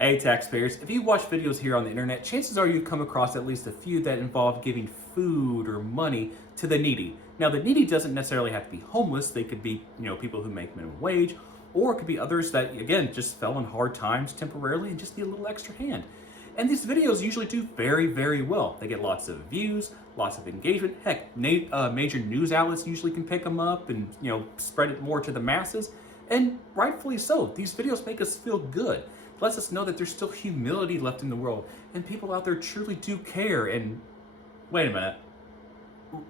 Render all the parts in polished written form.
Hey taxpayers, if you watch videos here on the internet, chances are you've come across at least a few that involve giving food or money to the needy. Now the needy doesn't necessarily have to be homeless, they could be, people who make minimum wage, or it could be others that, again, just fell in hard times temporarily and just need a little extra hand. And these videos usually do very, very well. They get lots of views, lots of engagement. Heck, major news outlets usually can pick them up and, spread it more to the masses. And rightfully so. These videos make us feel good. Lets us know that there's still humility left in the world and people out there truly do care. And wait a minute,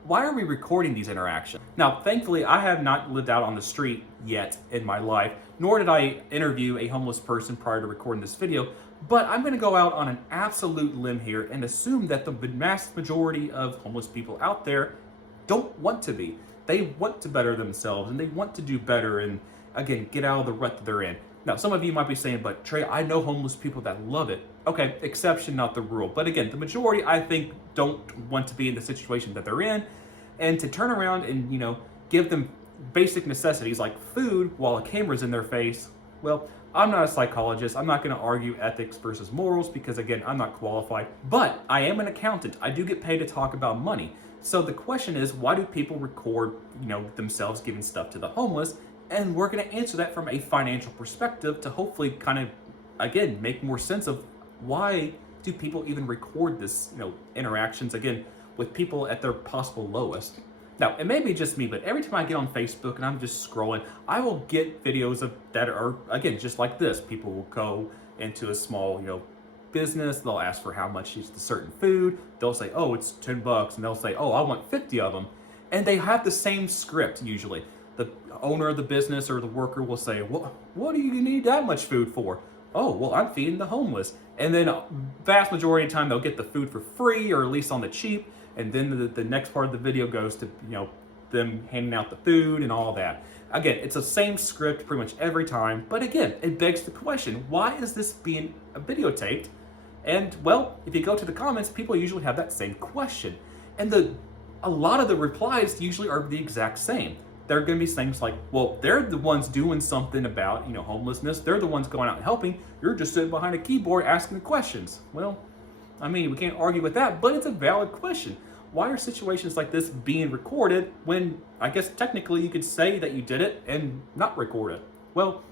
why are we recording these interactions? Now, thankfully, I have not lived out on the street yet in my life, nor did I interview a homeless person prior to recording this video, but I'm gonna go out on an absolute limb here and assume that the vast majority of homeless people out there don't want to be. They want to better themselves and they want to do better and, again, get out of the rut that they're in. Now, some of you might be saying, but Trey, I know homeless people that love it. Okay, exception, not the rule. But again, the majority, I think, don't want to be in the situation that they're in. And to turn around and, give them basic necessities like food while a camera's in their face, well, I'm not a psychologist. I'm not going to argue ethics versus morals because, again, I'm not qualified. But I am an accountant. I do get paid to talk about money. So the question is, why do people record, themselves giving stuff to the homeless? And we're going to answer that from a financial perspective to hopefully kind of, again, make more sense of why do people even record this, interactions, again, with people at their possible lowest. Now, it may be just me, but every time I get on Facebook and I'm just scrolling, I will get videos that are, again, just like this. People will go into a small, business. They'll ask for how much is the certain food. They'll say, oh, it's $10. And they'll say, oh, I want 50 of them. And they have the same script usually. The owner of the business or the worker will say, what do you need that much food for? Oh, well, I'm feeding the homeless. And then vast majority of the time they'll get the food for free or at least on the cheap. And then the next part of the video goes to, them handing out the food and all that. Again, it's the same script pretty much every time. But again, it begs the question, why is this being videotaped? And well, if you go to the comments, people usually have that same question. And a lot of the replies usually are the exact same. They're going to be things like, well, they're the ones doing something about, homelessness. They're the ones going out and helping. You're just sitting behind a keyboard asking the questions. Well, I mean, we can't argue with that, but it's a valid question. Why are situations like this being recorded when I guess technically you could say that you did it and not record it? Well,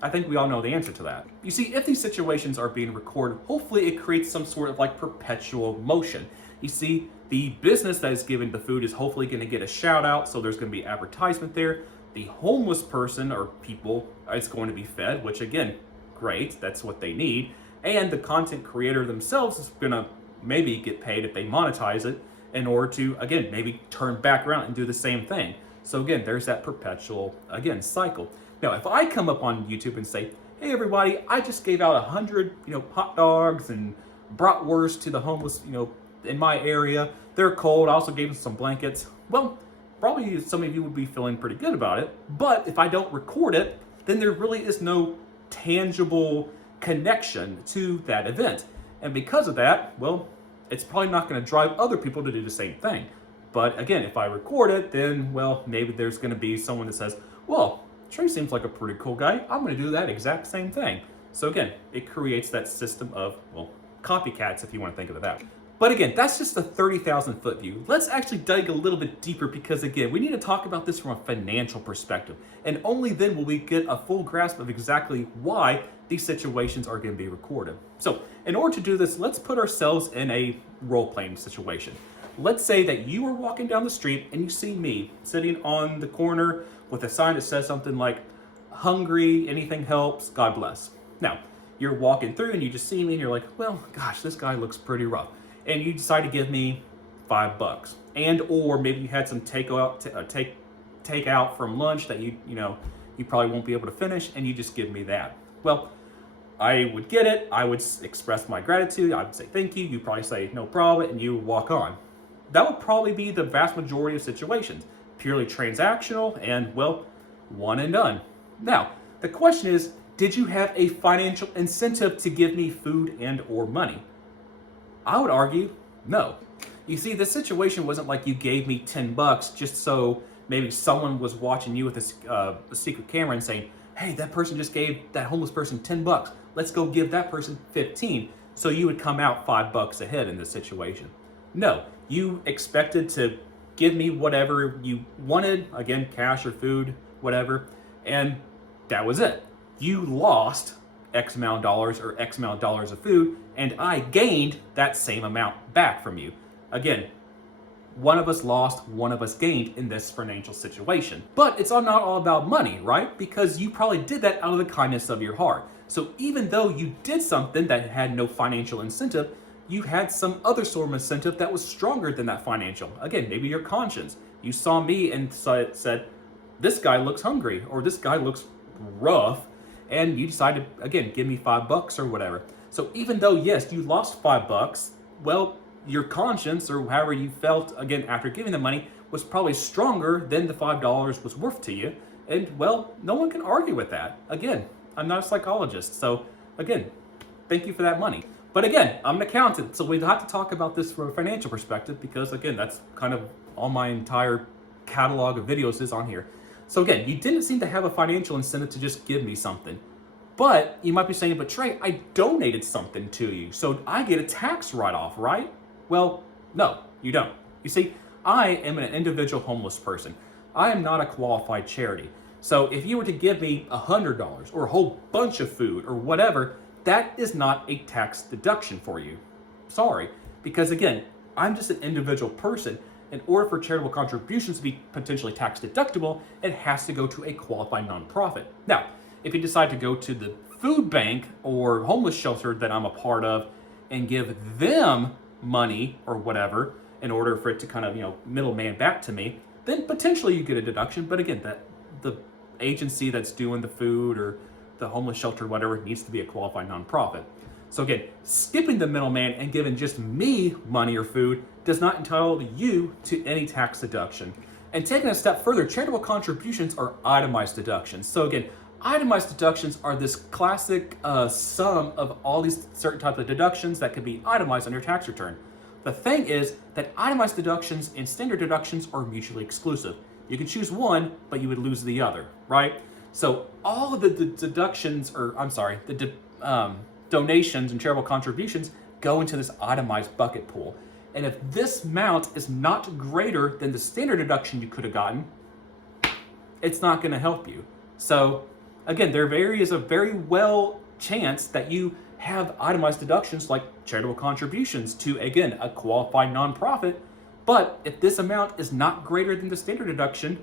I think we all know the answer to that. You see, if these situations are being recorded, hopefully it creates some sort of like perpetual motion. You see, the business that is giving the food is hopefully going to get a shout out, so there's going to be advertisement there. The homeless person or people is going to be fed, which again, great, that's what they need. And the content creator themselves is going to maybe get paid if they monetize it in order to, again, maybe turn back around and do the same thing. So again, there's that perpetual, again, cycle. Now, if I come up on YouTube and say, hey everybody, I just gave out 100, hot dogs and bratwurst to the homeless, in my area. They're cold. I also gave them some blankets. Well, probably some of you would be feeling pretty good about it. But if I don't record it, then there really is no tangible connection to that event. And because of that, well, it's probably not going to drive other people to do the same thing. But again, if I record it, then, well, maybe there's going to be someone that says, well, Trey seems like a pretty cool guy. I'm going to do that exact same thing. So again, it creates that system of, well, copycats, if you want to think of it that way. But again, that's just a 30,000 foot view. Let's actually dig a little bit deeper because again, we need to talk about this from a financial perspective. And only then will we get a full grasp of exactly why these situations are going to be recorded. So in order to do this, let's put ourselves in a role-playing situation. Let's say that you are walking down the street and you see me sitting on the corner with a sign that says something like, hungry, anything helps, God bless. Now, you're walking through and you just see me and you're like, well, gosh, this guy looks pretty rough. And you decide to give me $5, and or maybe you had some takeout from lunch that you probably won't be able to finish, and you just give me that. Well, I would get it. I would express my gratitude. I would say thank you. You probably say no problem, and you walk on. That would probably be the vast majority of situations, purely transactional and well, one and done. Now, the question is, did you have a financial incentive to give me food and or money? I would argue, no. You see, the situation wasn't like you gave me $10 just so maybe someone was watching you with a secret camera and saying, hey, that person just gave that homeless person 10 bucks. Let's go give that person 15. So you would come out $5 ahead in this situation. No, you expected to give me whatever you wanted, again, cash or food, whatever, and that was it. You lost X amount of dollars or X amount of dollars of food, and I gained that same amount back from you. Again, one of us lost, one of us gained in this financial situation. But it's not all about money, right? Because you probably did that out of the kindness of your heart. So even though you did something that had no financial incentive, you had some other sort of incentive that was stronger than that financial. Again, maybe your conscience. You saw me and said, this guy looks hungry, or this guy looks rough, and you decided, again, give me $5 or whatever. So even though, yes, you lost $5, well, your conscience, or however you felt, again, after giving the money, was probably stronger than the $5 was worth to you. And, well, no one can argue with that. Again, I'm not a psychologist, so, again, thank you for that money. But again, I'm an accountant, so we have to talk about this from a financial perspective because, again, that's kind of all my entire catalog of videos is on here. So again, you didn't seem to have a financial incentive to just give me something. But you might be saying, but Trey, I donated something to you, so I get a tax write-off, right? Well, no, you don't. You see, I am an individual homeless person. I am not a qualified charity. So if you were to give me $100 or a whole bunch of food or whatever, that is not a tax deduction for you. Sorry, because again, I'm just an individual person. In order for charitable contributions to be potentially tax deductible, it has to go to a qualified nonprofit. Now, if you decide to go to the food bank or homeless shelter that I'm a part of and give them money or whatever in order for it to kind of, middleman back to me, then potentially you get a deduction. But again, that the agency that's doing the food or the homeless shelter, whatever, needs to be a qualified nonprofit. So again, skipping the middleman and giving just me money or food does not entitle you to any tax deduction. And taking a step further, charitable contributions are itemized deductions. So again, itemized deductions are this classic sum of all these certain types of deductions that can be itemized on your tax return. The thing is that itemized deductions and standard deductions are mutually exclusive. You can choose one, but you would lose the other, right? So all of the deductions, or I'm sorry, the donations and charitable contributions go into this itemized bucket pool. And if this amount is not greater than the standard deduction you could have gotten, it's not going to help you. So again, there is a very well chance that you have itemized deductions like charitable contributions to, again, a qualified nonprofit. But if this amount is not greater than the standard deduction,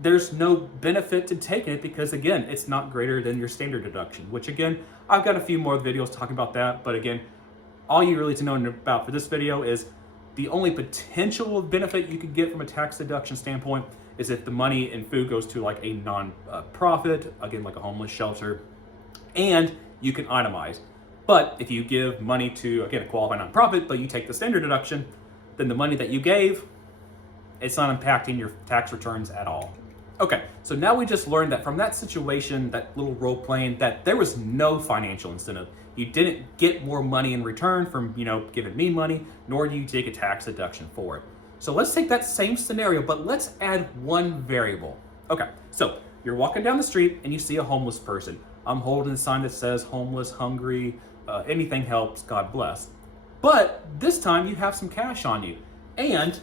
there's no benefit to taking it because, again, it's not greater than your standard deduction, which, again, I've got a few more videos talking about that. But again, all you really need to know about for this video is the only potential benefit you could get from a tax deduction standpoint is if the money and food goes to like a non-profit, again, like a homeless shelter, and you can itemize. But if you give money to, again, a qualified nonprofit, but you take the standard deduction, then the money that you gave, it's not impacting your tax returns at all. Okay, so now we just learned that from that situation, that little role playing, that there was no financial incentive. You didn't get more money in return from, giving me money, nor do you take a tax deduction for it. So let's take that same scenario, but let's add one variable. Okay, so you're walking down the street and you see a homeless person. I'm holding a sign that says homeless, hungry, anything helps, God bless. But this time you have some cash on you and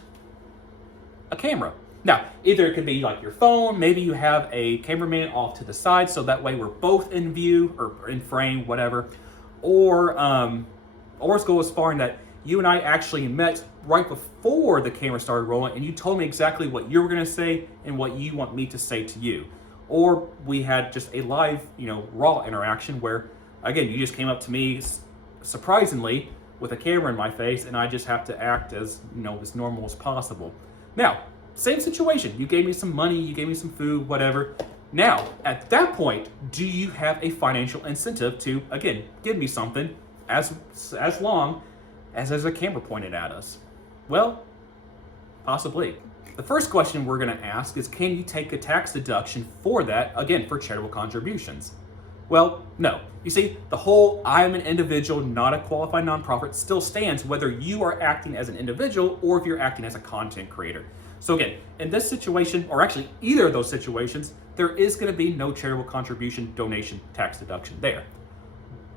a camera. Now, either it could be like your phone, maybe you have a cameraman off to the side so that way we're both in view or in frame, whatever. Or let's go as far in that you and I actually met right before the camera started rolling and you told me exactly what you were gonna say and what you want me to say to you. Or we had just a live, raw interaction where, again, you just came up to me surprisingly with a camera in my face and I just have to act as, as normal as possible. Now, same situation. You gave me some money, you gave me some food, whatever. Now, at that point, do you have a financial incentive to, again, give me something as long as there's a camera pointed at us? Well, possibly. The first question we're going to ask is, can you take a tax deduction for that, again, for charitable contributions? Well, no. You see, the whole I am an individual, not a qualified nonprofit still stands whether you are acting as an individual or if you're acting as a content creator. So again, in this situation, or actually either of those situations, there is going to be no charitable contribution, donation, tax deduction there.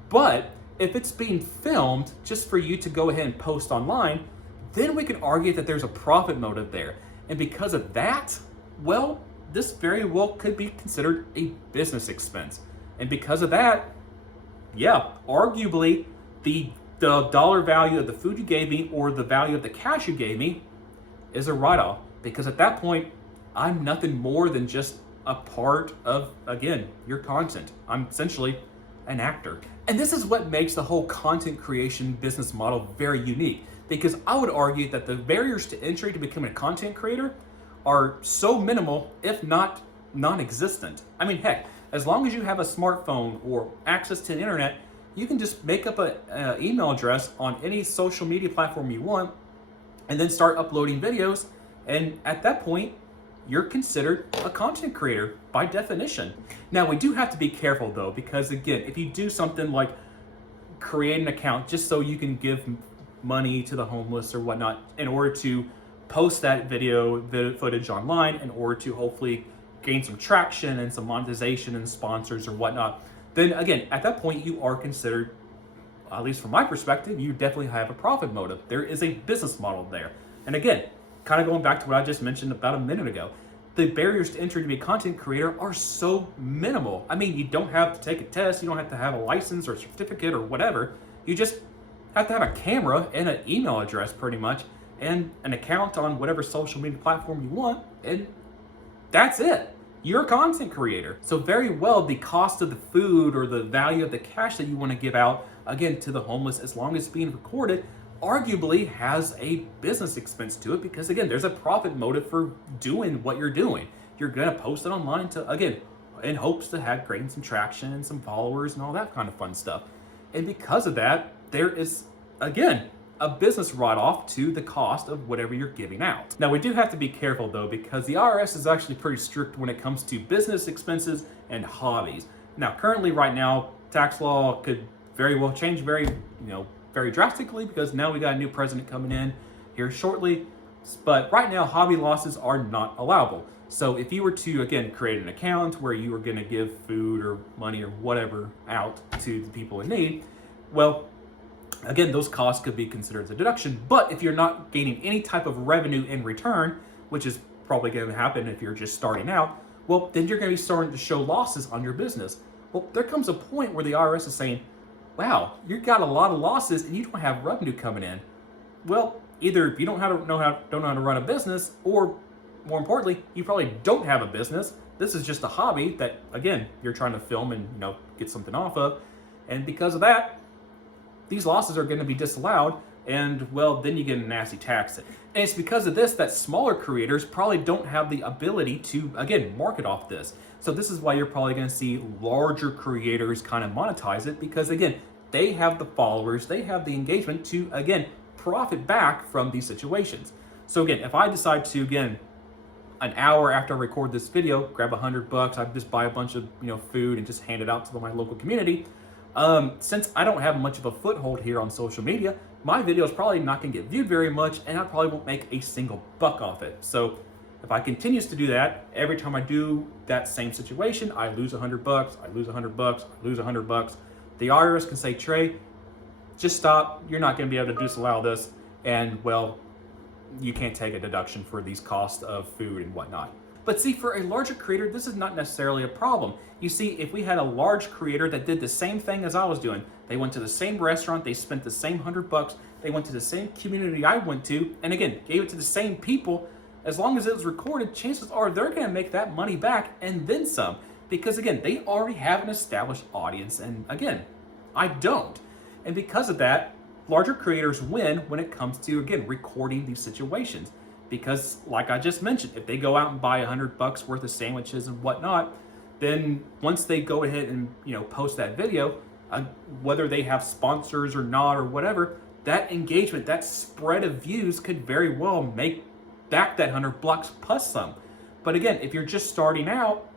But if it's being filmed just for you to go ahead and post online, then we can argue that there's a profit motive there. And because of that, well, this very well could be considered a business expense. And because of that, yeah, arguably the dollar value of the food you gave me or the value of the cash you gave me is a write-off. Because at that point, I'm nothing more than just a part of, again, your content. I'm essentially an actor. And this is what makes the whole content creation business model very unique, because I would argue that the barriers to entry to becoming a content creator are so minimal, if not non-existent. I mean, heck, as long as you have a smartphone or access to the internet, you can just make up an email address on any social media platform you want and then start uploading videos. And at that point, you're considered a content creator by definition. Now, we do have to be careful though, because again, if you do something like create an account just so you can give money to the homeless or whatnot in order to post that video footage online in order to hopefully gain some traction and some monetization and sponsors or whatnot, then again, at that point, you are considered, at least from my perspective, you definitely have a profit motive. There is a business model there. And again, kind of going back to what I just mentioned about a minute ago, the barriers to entry to be a content creator are so minimal. I mean, you don't have to take a test, you don't have to have a license or certificate or whatever. You just have to have a camera and an email address pretty much, and an account on whatever social media platform you want, and that's it. You're a content creator. So very well, the cost of the food or the value of the cash that you want to give out, again, to the homeless, as long as it's being recorded, arguably has a business expense to it, because again, there's a profit motive for doing what you're doing. You're gonna post it online to, again, in hopes to have gain some traction and some followers and all that kind of fun stuff. And because of that, there is, again, a business write-off to the cost of whatever you're giving out. Now, we do have to be careful though, because the IRS is actually pretty strict when it comes to business expenses and hobbies. Now, currently right now, tax law could very well change very drastically, because now we got a new president coming in here shortly. But right now, hobby losses are not allowable. So if you were to, again, create an account where you were gonna give food or money or whatever out to the people in need, well, again, those costs could be considered as a deduction. But if you're not gaining any type of revenue in return, which is probably gonna happen if you're just starting out, well, then you're gonna be starting to show losses on your business. Well, there comes a point where the IRS is saying, wow, you got a lot of losses and you don't have revenue coming in. Well, either you don't know how to run a business, or more importantly, you probably don't have a business. This is just a hobby that, again, you're trying to film and get something off of. And because of that, these losses are going to be disallowed, and well, then you get a nasty tax. And it's because of this that smaller creators probably don't have the ability to, again, market off this. So this is why you're probably going to see larger creators kind of monetize it, because again, they have the followers, they have the engagement to, again, profit back from these situations. So again, if I decide to, again, an hour after I record this video, grab $100, I just buy a bunch of food and just hand it out to my local community. Since I don't have much of a foothold here on social media, my video is probably not going to get viewed very much, and I probably won't make a single buck off it. So if I continues to do that, every time I do that same situation, I lose $100, I lose $100, I lose $100. The IRS can say, Trey, just stop. You're not going to be able to disallow this, and well, you can't take a deduction for these costs of food and whatnot. But see, for a larger creator, this is not necessarily a problem. You see, if we had a large creator that did the same thing as I was doing, they went to the same restaurant, they spent the same $100, they went to the same community I went to, and again, gave it to the same people, as long as it was recorded, chances are they're going to make that money back and then some. Because again, they already have an established audience, and again, I don't. And because of that, larger creators win when it comes to, again, recording these situations. Because like I just mentioned, if they go out and buy $100 worth of sandwiches and whatnot, then once they go ahead and post that video, whether they have sponsors or not or whatever, that engagement, that spread of views could very well make back that $100 plus some. But again, if you're just starting out,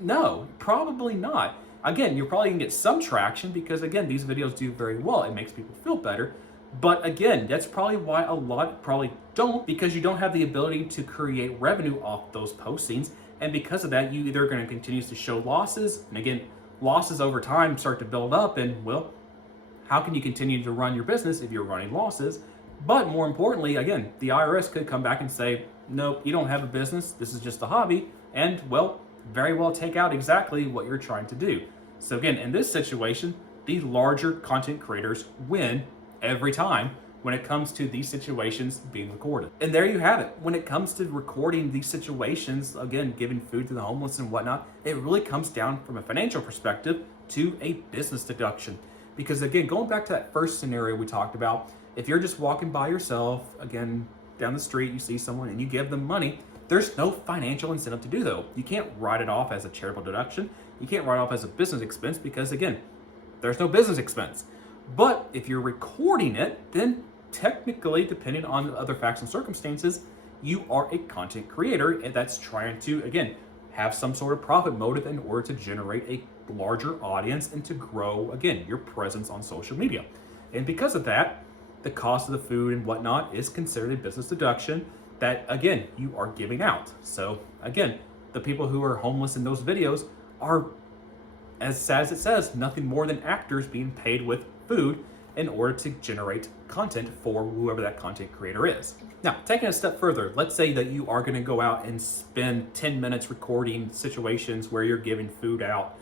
no, probably not. Again, you're probably gonna get some traction because again, these videos do very well. It makes people feel better. But again, that's probably why a lot probably don't, because you don't have the ability to create revenue off those postings. And because of that, you either going to continue to show losses. And again, losses over time start to build up. And well, how can you continue to run your business if you're running losses? But more importantly, again, the IRS could come back and say, nope, you don't have a business. This is just a hobby. And well, very well take out exactly what you're trying to do. So again, in this situation, the larger content creators win every time when it comes to these situations being recorded. And there you have it. When it comes to recording these situations, again, giving food to the homeless and whatnot, it really comes down from a financial perspective to a business deduction. Because again, going back to that first scenario we talked about, if you're just walking by yourself, again, down the street, you see someone and you give them money, there's no financial incentive to do though. You can't write it off as a charitable deduction. You can't write it off as a business expense because again, there's no business expense. But if you're recording it, then technically, depending on other facts and circumstances, you are a content creator and that's trying to, again, have some sort of profit motive in order to generate a larger audience and to grow, again, your presence on social media. And because of that, the cost of the food and whatnot is considered a business deduction that, again, you are giving out. So, again, the people who are homeless in those videos are, as sad as it says, nothing more than actors being paid with food in order to generate content for whoever that content creator is. Now, taking a step further, let's say that you are going to go out and spend 10 minutes recording situations where you're giving food out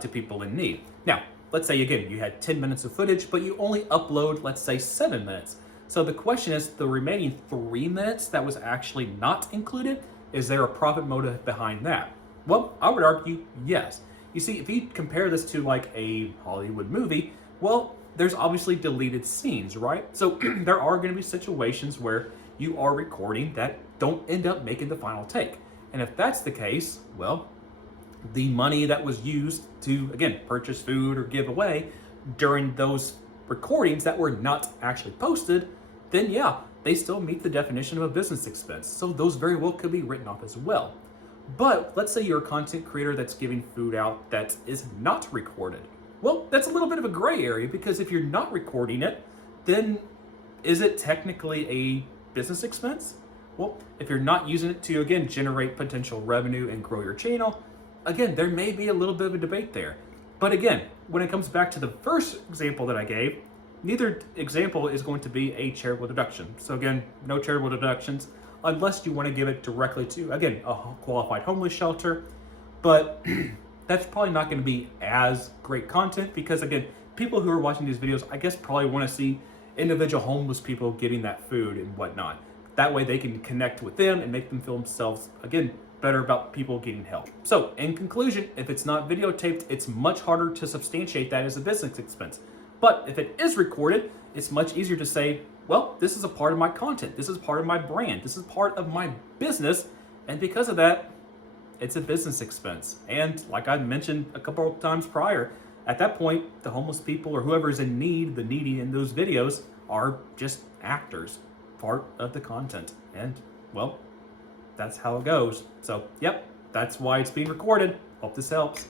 to people in need. Now, let's say again, you had 10 minutes of footage, but you only upload, let's say 7 minutes. So the question is, the remaining 3 minutes that was actually not included, is there a profit motive behind that? Well, I would argue yes. You see, if you compare this to like a Hollywood movie, well, there's obviously deleted scenes, right? So there are going to be situations where you are recording that don't end up making the final take. And if that's the case, well, the money that was used to, again, purchase food or give away during those recordings that were not actually posted, then yeah, they still meet the definition of a business expense. So those very well could be written off as well. But let's say you're a content creator that's giving food out that is not recorded. Well, that's a little bit of a gray area because if you're not recording it, then is it technically a business expense? Well, if you're not using it to, again, generate potential revenue and grow your channel, again, there may be a little bit of a debate there. But again, when it comes back to the first example that I gave, neither example is going to be a charitable deduction. So again, no charitable deductions unless you want to give it directly to, again, a qualified homeless shelter. But that's probably not going to be as great content because again, people who are watching these videos, I guess probably want to see individual homeless people getting that food and whatnot. That way they can connect with them and make them feel themselves, again, better about people getting help. So in conclusion, if it's not videotaped, it's much harder to substantiate that as a business expense. But if it is recorded, it's much easier to say, well, this is a part of my content. This is part of my brand. This is part of my business. And because of that, it's a business expense. And like I mentioned a couple of times prior, at that point, the homeless people or whoever is in need, the needy in those videos, are just actors, part of the content. And well, that's how it goes. So, yep, that's why it's being recorded. Hope this helps.